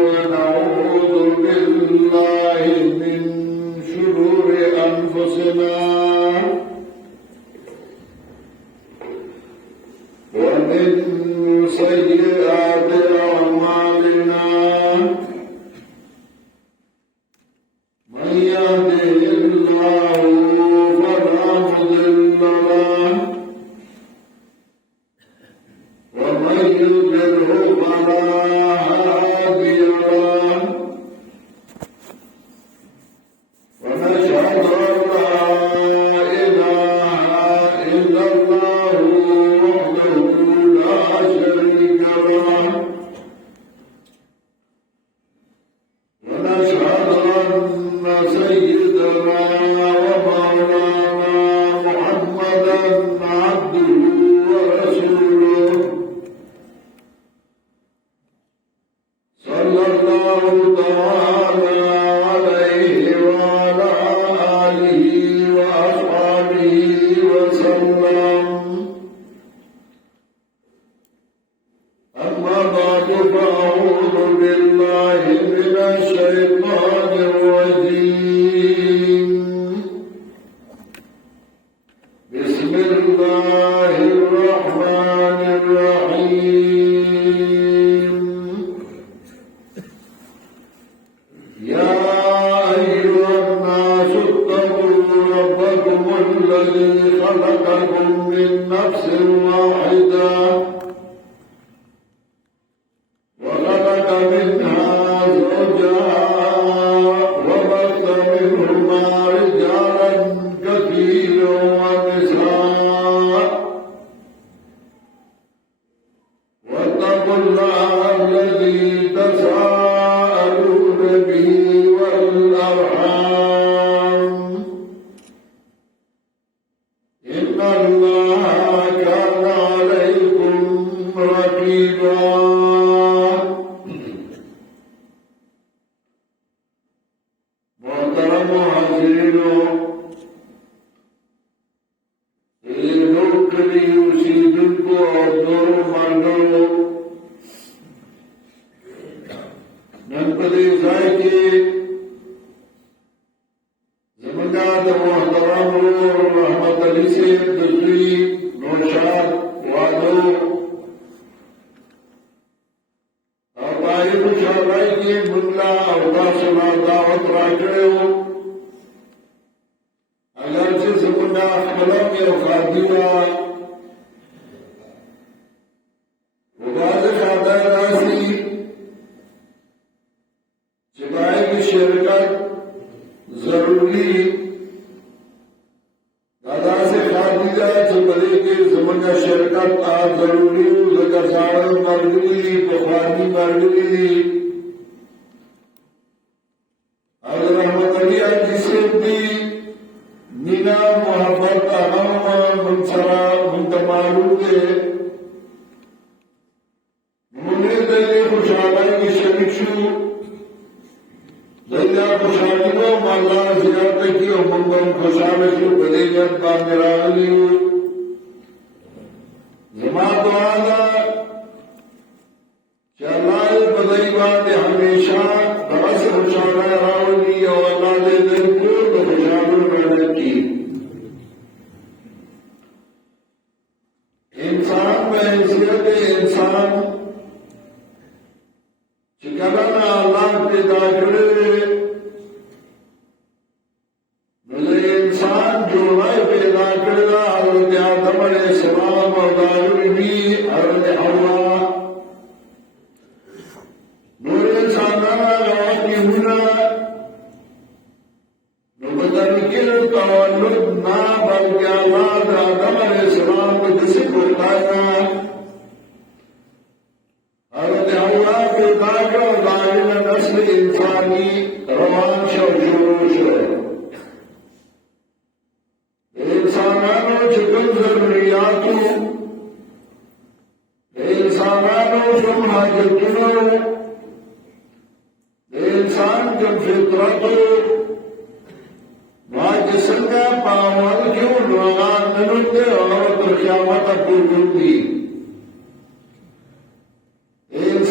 ونعوذ بالله من شرور أنفسنا ومن سيئات أعمالنا من يهده الله فلا مضل له ومن يضلله فلا هادي له ونشهد أن لا إله إلا الله وحده لا شريك له ونشهد أن سيدنا ومولانا محمدا عبده ورسوله صلى الله تعالى عليه وعلى آله وأصحابه وسلم أما بعد فأعوذ بالله من الشيطان الرجيم بسم الله الرحمن الرحيم يا أيها الناس اتقوا ربكم الذي خلقكم من نفس واحدة وخلق منها زوجها وبث منهما رجالا كثيرا ونساء واتقوا الله الذي تساءلون به والأرحام إن الله كان عليكم رقيبا محترم حاضرینو نوکری اوسیدونکو او نورو مردانو نن په دې ځای کې زمونږ د محترم ورور رحمت علي صاحب د زوی نوشاد واده او پای په شاوای کې مونږه او تاسو لا دعوت راکړو اگر چې زمونږ خپل یو خادي وا وبعد خاطر راسي چې باید شرکت ضروری دادا سے خادي دا چې په دې کې زمونږ شرکت ضروری او ذکر ځاړو مرګلي په خواني مرګلي اور رحمت علی جسم دی نینا محبت اغام منصرا منتمالو کے منہ دلی خوشحالی کی شریک شو دلیا خوشحالی کو مالا زیارت کی اور منگم خوشحالی شو بلیجت باندراغلیو زمان دعانا کہ اللہ بدائی بات ہمیشہ بس خوشحالی راولی اور اللہ دے دل کو خوشحالی رہنے کی انسان میں حیثیت انسان چکرنا اللہ پیدا کرے مجھے انسان جو رائے پیدا کرنا حضرت آدم علیہ السلام اور دارمی حضرت حوا نور انسانانا روانی ہونا نبدل کر تولد نا بلکہ اللہ آدم علیہ السلام کو جسے بتایا حضرت حوا پیدا کر ظاہر نسل انسانی روان شو شروع شو انسانانو چکن ضروریاتو انسانانو چم حاجتنو انسان جب فطرتو واجه سنگا پاول کیوں لوگان ننوتے اور تو قیامت پوردی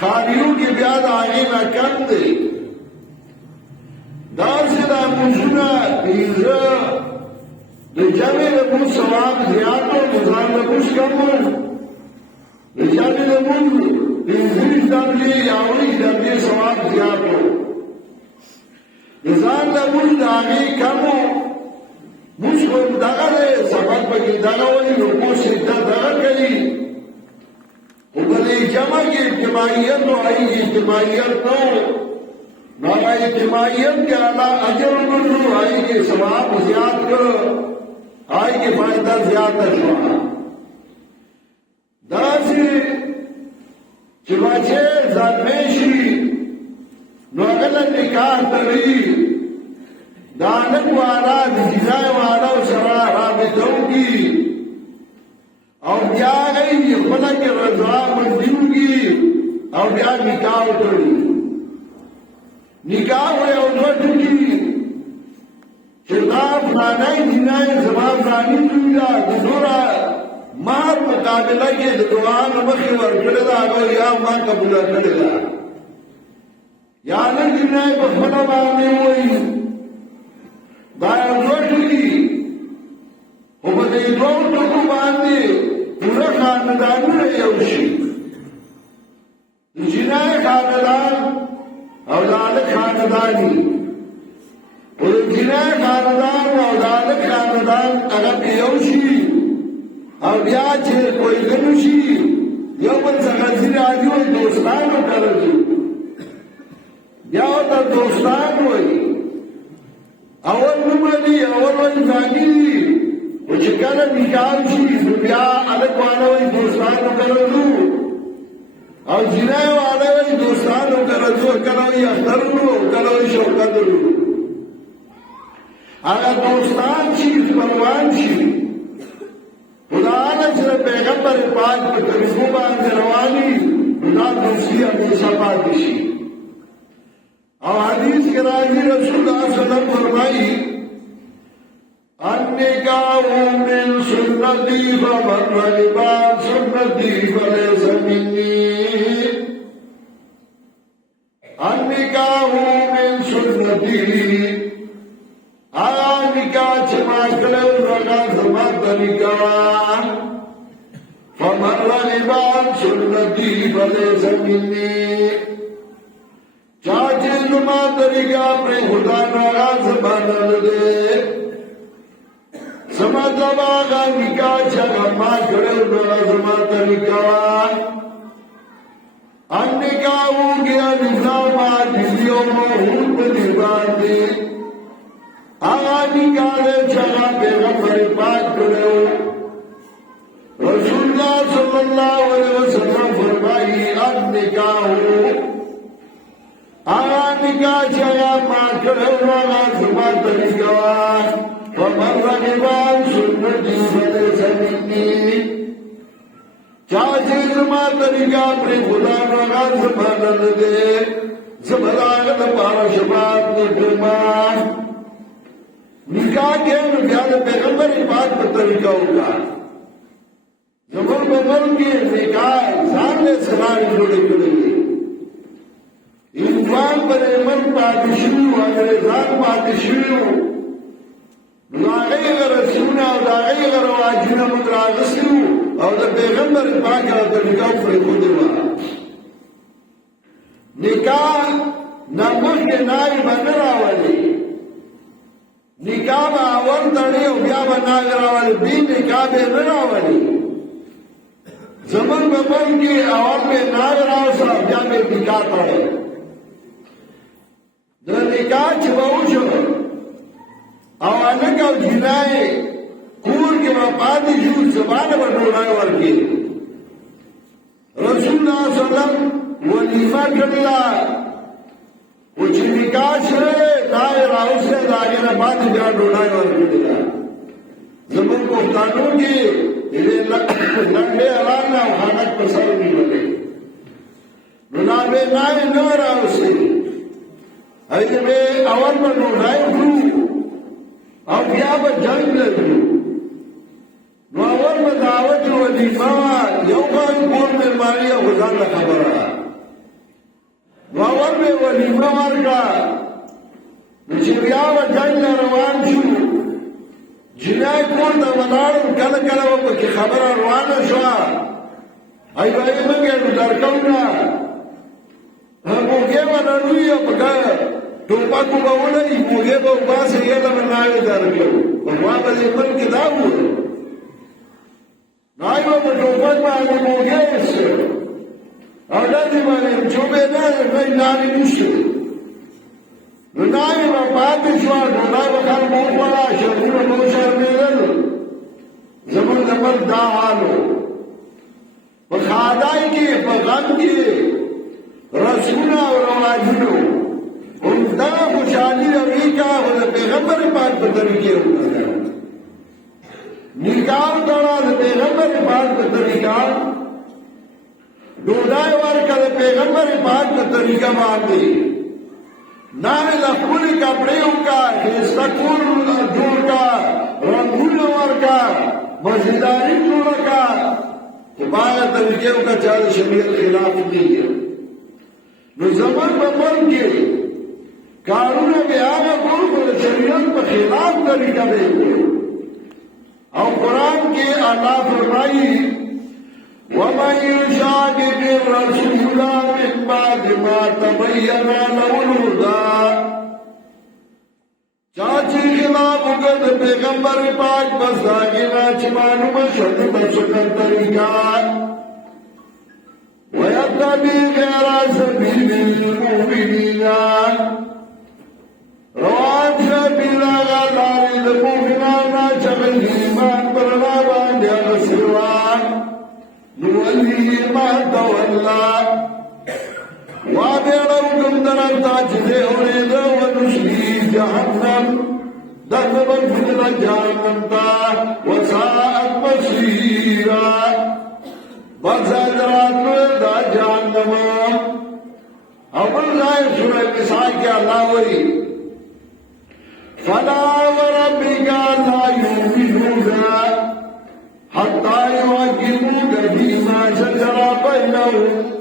خاریو کې بیا د هغې نه کم دی داسې دا لمونځونه پنځه د جمع لمونځ ثواب زیات و د ځان لمونځ کم و د جمع لمونځ پنځه درجې یا اووه درجې ثواب زیات و د ځان لمونځ د هغې کم و مونځ خو دغه دی سبق پکې دغه وایي رکوع سجده دغه کوي خو په دې جمع کې اجتماعیت و هغې اجتماعیت نه و نو هغه اجتماعیت کې الله اجر ورکړو هغې کې ثواب زیات کړ هغې کې فایده زیاته شوه داسې چې بچې زلمی شي نو هغه له نکاح تړي د هلک والا د جنای والا سره رابطه وکړي او بیا هغوی خپله کې رضامندي وکړي او بیا نکاح وتړي نکاح و یو دوه ټکي چې دا فلانی جنای زما فلاني زوی ده د دومره مهر مقابله کې د دعا نه مخکې ورکړې ده هغه یا ما قبوله کړې ده یا نه جنای په خپله باندې ووایي دا یو دوه ټکي خو په دې دوو ټکو باندې پوره خاندانونه یو شي د جنای خاندان او د هلک خانداني خو د جنای خاندان او د هلک خاندان هغه پې یو شي او بیا چې کوئی ګنو شي یو بل څخه ځینې راځي وایي دوستانو کره ځو بیا ورته دوستان وایي اول نومري اول وایي ځاني دي خو چې کله نکاح شي نو بیا هلک والا وایي دوستانو کره ځو او جنای والا وایي دوستانو کره ځو کله وایي اختر وړو کله وایي شوکت وړو هغه دوستان شي خپلوان شي خدانا چې پیغمبر پاک په طریقو باندې رواني دا دوستي همیشه پاتې شي او حدیث کې راځي رسول الله صلی الله علیه وسلم فرمایي النکاح من سنتي فمن رغب عن سنتي فليس مني النکاح من سنتي نکاح چې ما کړو هغه زما طریقه فمن رغب عن سنتي فليس مني چا چې زما طریقه پرې خدا ناراض باندې دې زما هغه نکاح چې ما کړو هغه زما طریقه النکاح وګیا نظام دې او موږ په دې باندې آغا نکاح چاہا پیغمبر پاک کرو رسول اللہ صلی اللہ علیہ وسلم فرمائی اب نکاح آغا نکاح چاہا پاک کرو آغا زما طریقہ فمن رغب عن سنتی فلیس منی چاہے زما طریقہ پر خدا آغا زمانہ دے زمانہ پارا شفاعت نکما نکاح کے بیا د پیغمبر پاک په طریقه وکړه زموږ په ملک کې نکاح ځان له سره جوړې کړې انسان پر ملک پاتې شو انګريزان پاتې شو نو هغه رسول او هغه رواجونه متراغسو او د پیغمبر پاک په طریقه پر کوډه نکاح نامه کې نای باندې راوړي نکاح با اول تړي او بیا به ناګ راوړي دې نکاح به نه راوړي زمون په باندې اول به ناګ راوړي بیا به نکاح تړي د نکاح چې ووشو او هغه او جنای کور کې ما پاتې شو زبانه ورډوړای ورکی رسول الله صلی الله علیه وسلم ولیمه کړلا او چې نکاح شوه دا راوسه داګه نه باندې بیا ډوډۍ ورکړه زموږ په قانون کې دې لنډه اعلان او حالت په سر نیولې نو دا به نه راوسه ایته به اول په ډوډۍ خورو او بیا به جنگ لرو نو اول په دعوت ولیمه یو کال کور مېلمانه او ځان خبره ولیمه ورکړه نو چې بیا به جنګ ته روان شو جنای کور ته ولاړو کله کله به پکې خبره روانه شوه ای وایي موږ یې درکوو نه موږې به لړوي او پکه ټوپک به ولري موږې به وباسي یله به ناوې درکړو پخوا به دې ملک دا وویل نای به په ټوپک باندې موږې ایسته او ډزې باندې چوبې نه دی نارې نشته نو ناوې به پاتې شوه ډوډۍ به خلکو وخوړه شرمونه به وشرمېدل زموږ د ملک دا حال و په ښادۍ کې په غم کې رسمونه او رواجونه همدغه خوشحالي او نیکه خو د پیغمبر پاک په طریقې وکړه نکاح وتړه د پیغمبر پاک په طریقه ډوډۍ ورکړه د پیغمبر پاک په طریقه باندې ناوې له ښکلې کپړې وکړه ښایسته کور جوړ کړه رنګونه ورکړه مزیداري جوړه کړه چې په هغه طریقې وکړه چې د شریعت خلاف نه وي نو زموږ په ملک کې کارونه به هغه کوو خو د شریعت په خلاف طریقه به یې کوو او قرآن کې الله فرمایي ومن يشاقق الرسول من بعد ما تبين له الهدى چا چې خلاف وکړ د پیغمبر پاک بس هغې نه چې معلومه شوه د بشکل طریقه ويتبع غير سبيل المؤمنين روان سبيل غلار المؤمنين چغل ایمان پر را باندې غسروان نولي ما تولى وابيړو کوم درتا چې اورېد ونشي جهنم دغه بل جهنم تا وساءت مصيرا بزرات دا جهنم اول ځای سورہ نساء کې الله وایي فلا وربك لا يؤمنون حتى يحكموك فيما شجر بينهم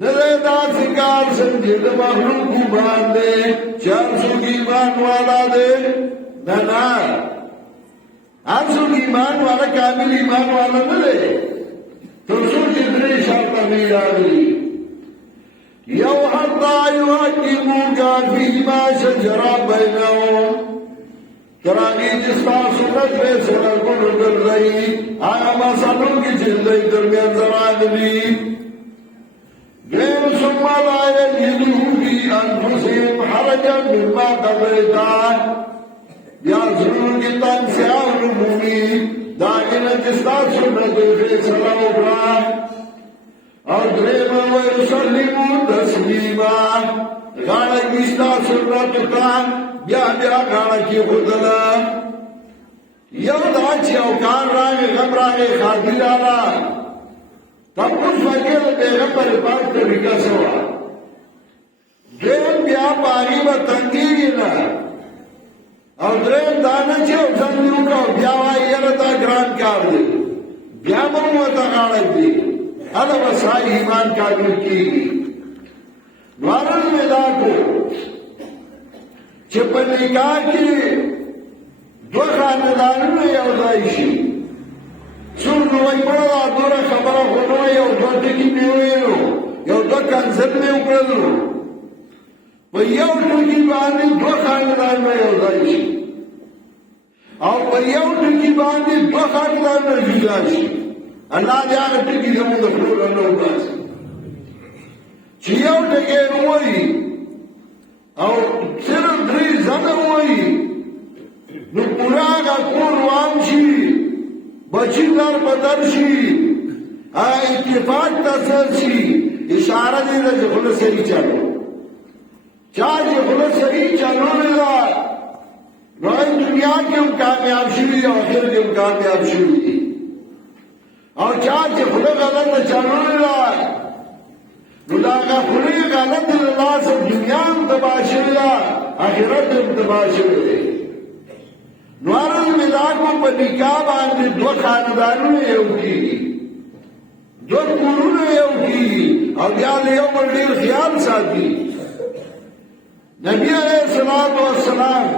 نره داسې کار سمجھے د مخلوق باندې چار څوک ایمان والا دی نه نه هر څوک ایمان والا کامل ایمان والا نه دی تر څو چې درې شرطه نه راغلي یو حتی یحکموک فیما شجر بینهم تر هغې چې ستاسو نه فیصله وګرځوي هغه مسلو کې چې دوی درمیان راغلي ثم لا يجدوا في أنفسهم حرجا مما قضيت بیا زړونو کې تنګسیا ومومي دا هغه چې ستاسو نه دوی فیصله وکړه او درېیمه ویسلمو تسلیما غاړه کې ستاسو راکړه بیا غاړه کېښودله یو دا چې یو کار راغی غم راغی ښادي راغله تپوس وکړه د پیغمبر پاک طریقه څه وه دویم بیا په هغې به تنګېږي نه او درېیم دا نه چې یو ځنډ دې وکړه او بیا وایي یاره دا ګران کار دی بیا به هم ورته غاړه ږدي هله به ستا ایمان کامل کېږي نو عرض مې دا کړو چې په نکاح کې دوه خاندانونه یو ځای شي څوک نو وایي مړه دا دوره خبره خو نه وایي یو دوه ټکي مې وویلو یو دوه کنسل مې وکړلو په یو ټکي باندې دوه خاندانونه یو ځای شي او په یو ټکي باندې دوه خاندانونه جدا شي الله دې هغه ټکي زموږ د خولو نه وباسي چې یو ټکی ووایي او صرف درې ځله ووایي نو پوره هغه کور روان شي بچی در بدر شي اتفاق تصل شي اشاره دې ده چې خوله صحیح چلو چا چې خوله صحیح چلولی ده نو دنیا کې هم کامیاب شوي او آخر کې هم کامیاب شوي دي او چا چې خوله غلطه چلولی ده نو د هغه خولې غلطې له لاسه دنیا هم تباه شوې ده آخرت هم تباه شوی دی نو عرض مې دا کړو په نکاح باندې دوه خاندانونه یو کېږي دوه کورونه یو کېږي او بیا د یو بل ډېر خیال ساتي ساتي نبی علیہ السلام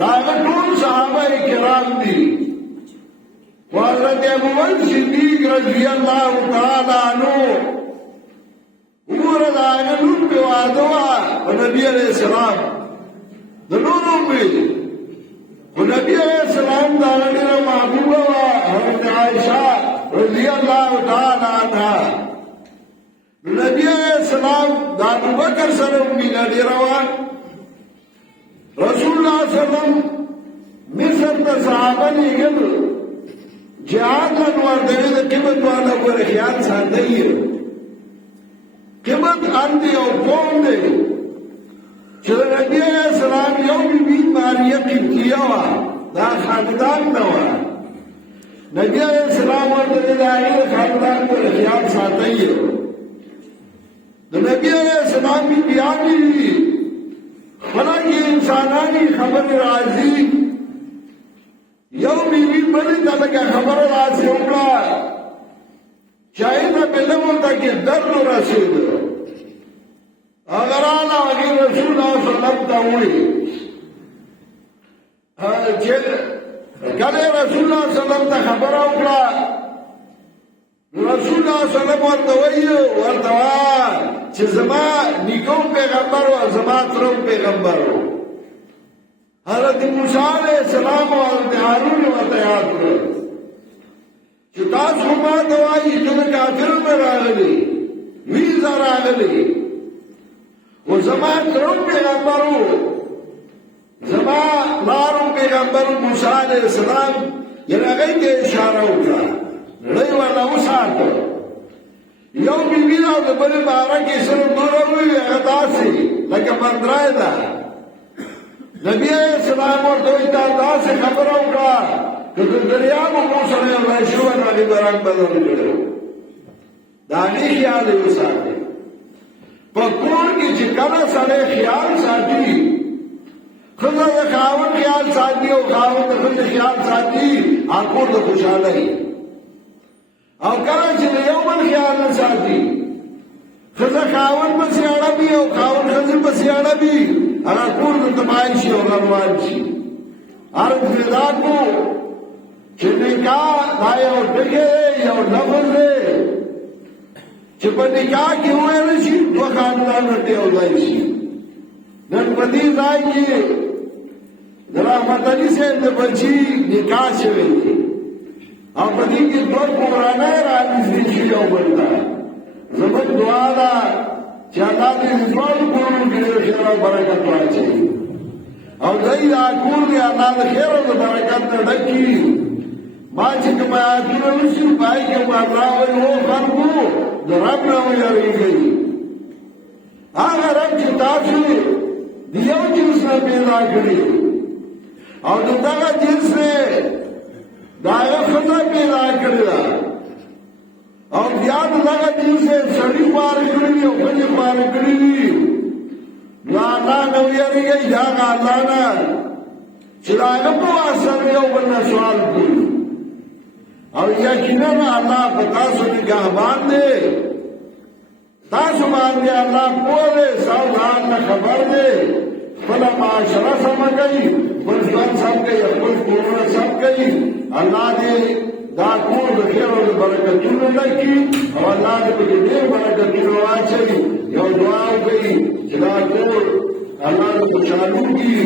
داغه ټول صحابه کرام دي وحضرت ابوبکر صدیق رضی الله تعالی عنہ عمر داغه نوم په واده وا نبی علیہ السلام د نورو په نبی علیہ السلام داغه ډیره محبوبه وا حضرت عائشہ رضی الله تعالی عنها نبی علیہ السلام د ابوبکر سره مینا ډیره وا رسول الله صلی الله علیه وسلم مصر ته صحابه لېږل جهاد له ورته د قیمت والا پورې خیال ساتي قیمت اندي او قوم دی چې نبی علیہ السلام یو بی ماریه قبطیه وا دا خاندان نه وا نبی علیہ السلام ورته د هغې خاندان پورې خیال ساتي د نبی علیہ السلام بیان دي حالانکہ انسانانی خبر راضی یو بیوی بلی تا لگا خبر راضی اکڑا چاہینا بلمو تا کہ درد رسید اگر آنا آگی رسول اللہ صلی اللہ علیہ وسلم ہوئی کلے رسول اللہ صلی اللہ علیہ وسلم تا خبر اکڑا رسول اللہ صلی اللہ علیہ وسلم ورطوان چې زما نیکوم پیغمبر و زما ترم پیغمبر و حضرت موسی علیہ السلام و حضرت هارون ورته یاد کړل چې تاسو ما ته وایي چې د کافرو راغلي ویزا راغلي و زما ترم پیغمبر و زما لارم پیغمبر موسی علیہ السلام یې هغې ته اشاره وکړه نړۍ ورته وساته یو بیوی دا د بلې باره کې سره دوره ووي هغه داسې لکه مندرای ده نبي علیہ السلام ورته وایي تا داسې خبره وکړه که د دریابو مو سره یو ځای شوی نو هغې به رنګ بدل کړی د هغې خیال یې وساتئ په کور کې چې کله سړی خیال ساتي ښځه د خاوند خیال ساتي او خاوند د ښځې خیال ساتي هغه کور د خوشحالۍ او کله چې د یو بل خیال نه ساتي ښځه خاوند پسې اړوي او خاوند ښځې پسې اړوي هغه کور د تباهۍ شي او روان شي هر ابتدا کو چې نکاح دا یو ټکی یو لفظ دی چې په نکاح کې وویل شي دوه خاندانونه یو ځای شي نن په دې ځای کې د رحمت علي صاحب د بچي نکاح شوی دی او په دې کې دوه کورنۍ رانږدې شي یو بل ته زموږ دعا ده چې الله دې دواړو کورونو کې ډېر خیر او برکت واچوي او دوی دا کور دی الله د خیر او برکت نه ډک کړي ما چې کوم آیاتونه لوستي په هغې کې به الله وایي او خلکو د رب نه ویریږئ هغه رب چې تاسو د یو جنس نه پیدا کړي او د دغه جنس نه دا یو ښځه پیدا کړې ده او بیا د دغه جنس نه سړي پاره کړي دي او ښځې پاره کړي دي نو الله نه ویریږئ د هغه الله نه چې د هغه په واسطه یو بل نه سوال کوي او یقینا الله په تاسو نگهبان دی تاسو باندې الله پوه دی ساوځان نه خبر دی خپله معاشره سمه کوي خپل ژوند سم کوي خپل کورونه سم کوي الله دې دا کور د خیر او د برکتونو ډک کړي او الله دې پکې ډېر برکتونه واچوي یو دعا وکړئ چې دا کور الله دې خوشحالي کړي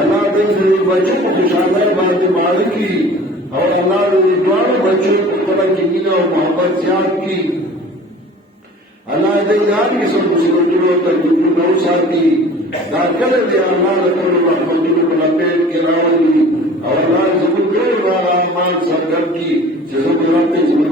الله دې د بچو په خوشحالۍ باندې مالک کړي او الله دې دواړو بچو په خپله کې مینه او محبت زیات کړي الله دې هر قسم مصیبتونو او تکلیفونو وساتي دا کله دې الله د ټولو رحمتونو په لپیټ کې راولي او الله زموږ ټول اعمال څرګند کړي چې زموږ رب دې زموږ